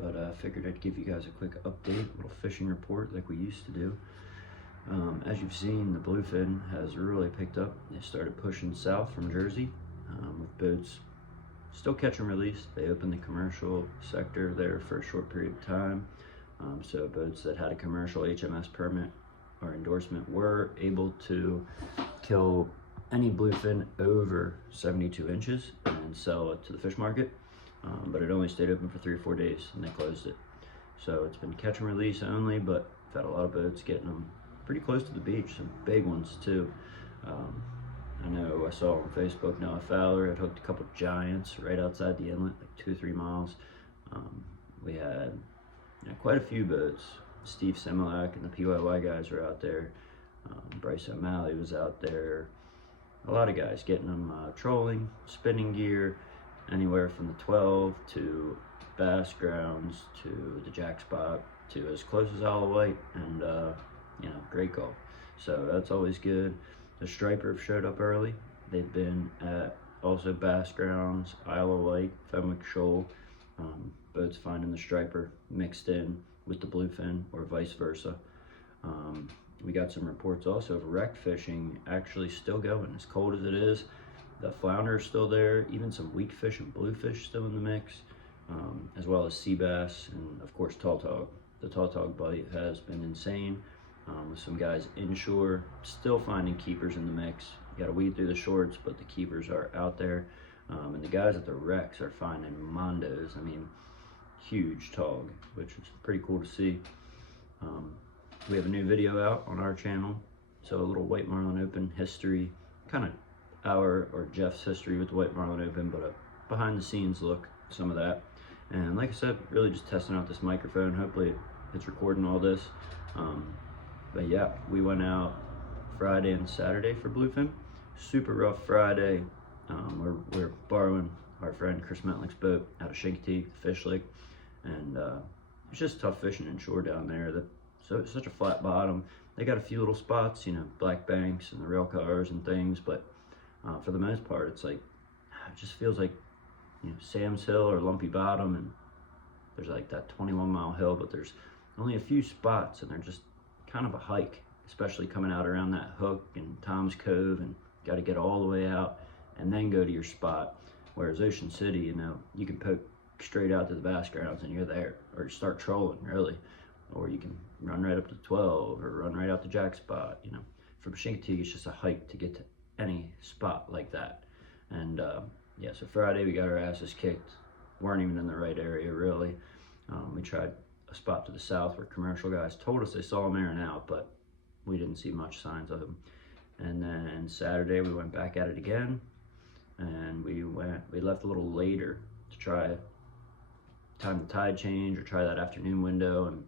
but I figured I'd give you guys a quick update, a little fishing report like we used to do. As you've seen, the bluefin has really picked up. They started pushing south from Jersey with boats still catch and release. They opened the commercial sector there for a short period of time. So boats that had a commercial HMS permit or endorsement were able to kill any bluefin over 72 inches and sell it to the fish market. But it only stayed open for 3 or 4 days and they closed it. So it's been catch and release only, but I've had a lot of boats getting them pretty close to the beach, some big ones too. I know I saw on Facebook Noah Fowler had hooked a couple giants right outside the inlet, like 2 or 3 miles. We had quite a few boats. Steve Similak and the PYY guys were out there. Bryce O'Malley was out there. A lot of guys getting them trolling, spinning gear, anywhere from the 12 to Bass Grounds to the Jack Spot to as close as Isle of Wight, and great Gulf. So that's always good. The striper have showed up early. They've been at also Bass Grounds, Isle of Wight, Fenwick Shoal. Boats finding the striper mixed in with the bluefin or vice versa. We got some reports also of wreck fishing actually still going, as cold as it is. The flounder is still there, even some weak fish and bluefish still in the mix, as well as sea bass and of course tautog. The tautog bite has been insane, with some guys inshore still finding keepers in the mix. You gotta weed through the shorts, but the keepers are out there. And the guys at the wrecks are finding mondos. I mean, huge tog, which is pretty cool to see. We have a new video out on our channel, so a little White Marlin Open history, kind of our or Jeff's history with the White Marlin Open, but a behind the scenes look, some of that. And like I said, really just testing out this microphone. Hopefully it's recording all this. But yeah, we went out Friday and Saturday for bluefin. Super rough Friday. We're borrowing our friend Chris Metlick's boat out of Chincoteague, Fish Lake, and it's just tough fishing inshore down there. So it's such a flat bottom. They got a few little spots, black banks and the rail cars and things, but for the most part, it's like, it just feels like, Sam's Hill or Lumpy Bottom, and there's like that 21-mile hill, but there's only a few spots, and they're just kind of a hike, especially coming out around that hook and Tom's Cove, and got to get all the way out and then go to your spot. Whereas Ocean City, you can poke straight out to the Bass Grounds and you're there, or start trolling really, or you can run right up to 12 or run right out to Jack Spot. From Chincoteague, it's just a hike to get to any spot like that. And yeah, so Friday we got our asses kicked. Weren't even in the right area really. We tried a spot to the south where commercial guys told us they saw them airing out, but we didn't see much signs of them. And then Saturday we went back at it again, and we left a little later to try time the tide change or try that afternoon window. And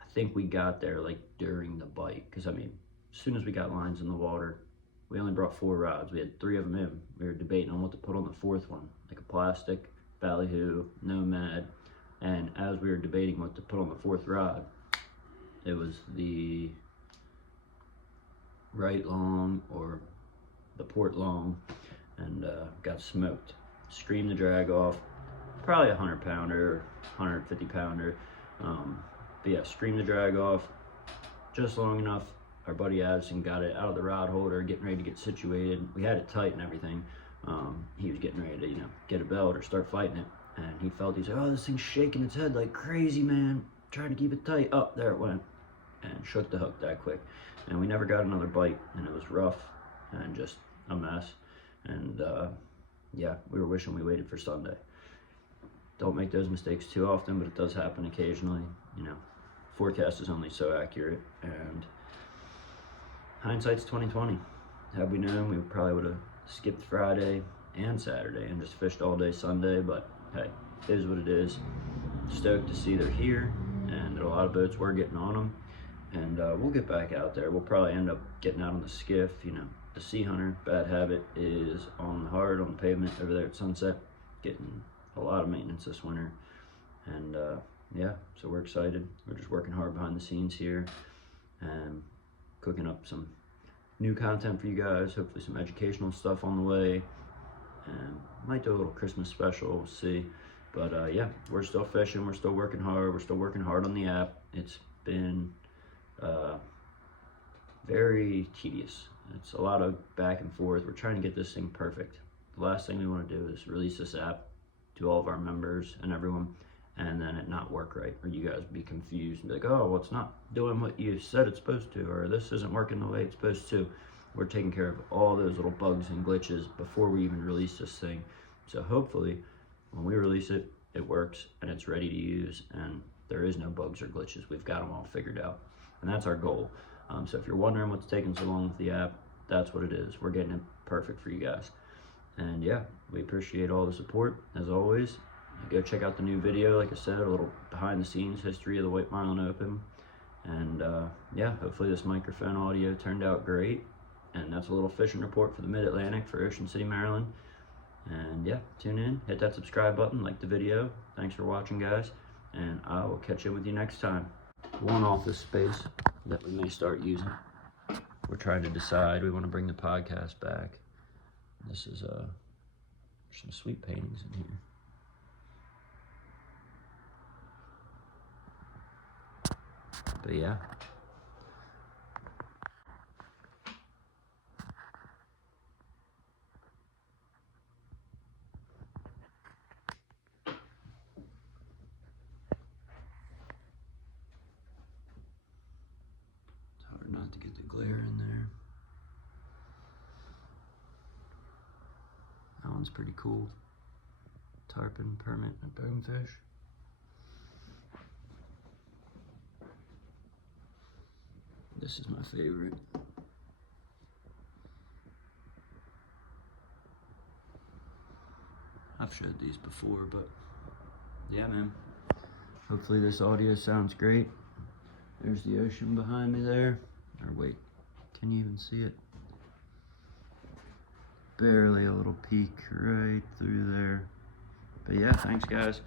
I think we got there like during the bite, because I mean, as soon as we got lines in the water, we only brought 4 rods. We had 3 of them in. We were debating on what to put on the 4th one, like a plastic, ballyhoo, nomad. And as we were debating what to put on the 4th rod, it was the right long or the port long, and got smoked. Screamed the drag off, probably 100-pounder, 150-pounder. But yeah, screamed the drag off just long enough. Our buddy Addison got it out of the rod holder, getting ready to get situated. We had it tight and everything. He was getting ready to, get a belt or start fighting it. And he felt, he's like, oh, this thing's shaking its head like crazy, man. Trying to keep it tight. Oh, there it went. And shook the hook that quick. And we never got another bite. And it was rough and just a mess. And yeah, we were wishing we waited for Sunday. Don't make those mistakes too often, but it does happen occasionally. Forecast is only so accurate. And hindsight's 2020. Had we known, we probably would have skipped Friday and Saturday and just fished all day Sunday, but hey, it is what it is. Stoked to see they're here, and a lot of boats were getting on them, and we'll get back out there. We'll probably end up getting out on the skiff. The Sea Hunter, Bad Habit, is on hard on the pavement over there at Sunset, getting a lot of maintenance this winter. And yeah, so we're excited. We're just working hard behind the scenes here and cooking up some new content for you guys, hopefully some educational stuff on the way, and might do a little Christmas special, we'll see. But yeah, we're still fishing, we're still working hard, we're still working hard on the app. It's been very tedious. It's a lot of back and forth. We're trying to get this thing perfect. The last thing we want to do is release this app to all of our members and everyone, and then it not work right, or you guys be confused and be like, oh, well, it's not doing what you said it's supposed to, or this isn't working the way it's supposed to. We're taking care of all those little bugs and glitches before we even release this thing. So hopefully when we release it, it works and it's ready to use and there is no bugs or glitches. We've got them all figured out, and that's our goal. So if you're wondering what's taking so long with the app, that's what it is. We're getting it perfect for you guys. And yeah, we appreciate all the support as always. Go check out the new video, like I said, a little behind the scenes history of the White Marlin Open. And yeah, hopefully this microphone audio turned out great. And that's a little fishing report for the Mid-Atlantic for Ocean City, Maryland. And yeah, tune in, hit that subscribe button, like the video. Thanks for watching, guys, and I will catch up with you next time. One office space that we may start using. We're trying to decide. We want to bring the podcast back. This is some sweet paintings in here. But yeah. It's hard not to get the glare in there. That one's pretty cool. Tarpon, permit, and bonefish. This is my favorite. I've showed these before, but yeah, man. Hopefully this audio sounds great. There's the ocean behind me there. Or wait, can you even see it? Barely a little peek right through there. But yeah, thanks guys.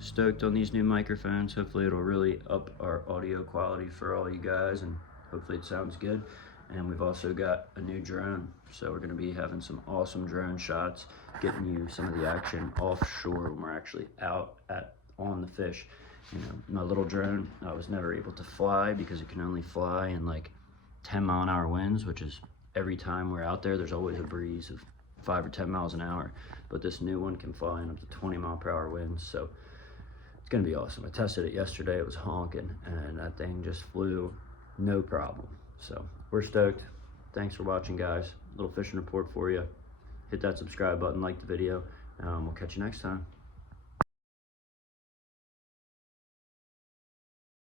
Stoked on these new microphones. Hopefully it'll really up our audio quality for all you guys, and hopefully it sounds good. And we've also got a new drone, so we're going to be having some awesome drone shots, getting you some of the action offshore when we're actually out on the fish. You know, my little drone, I was never able to fly because it can only fly in like 10-mile-an-hour winds, which is every time we're out there, there's always a breeze of 5 or 10 miles an hour. But this new one can fly in up to 20-mile-per-hour winds, so it's gonna be awesome. I tested it yesterday, it was honking, and that thing just flew no problem. So we're stoked. Thanks for watching, guys. Little fishing report for you. Hit that subscribe button, like the video. We'll catch you next time.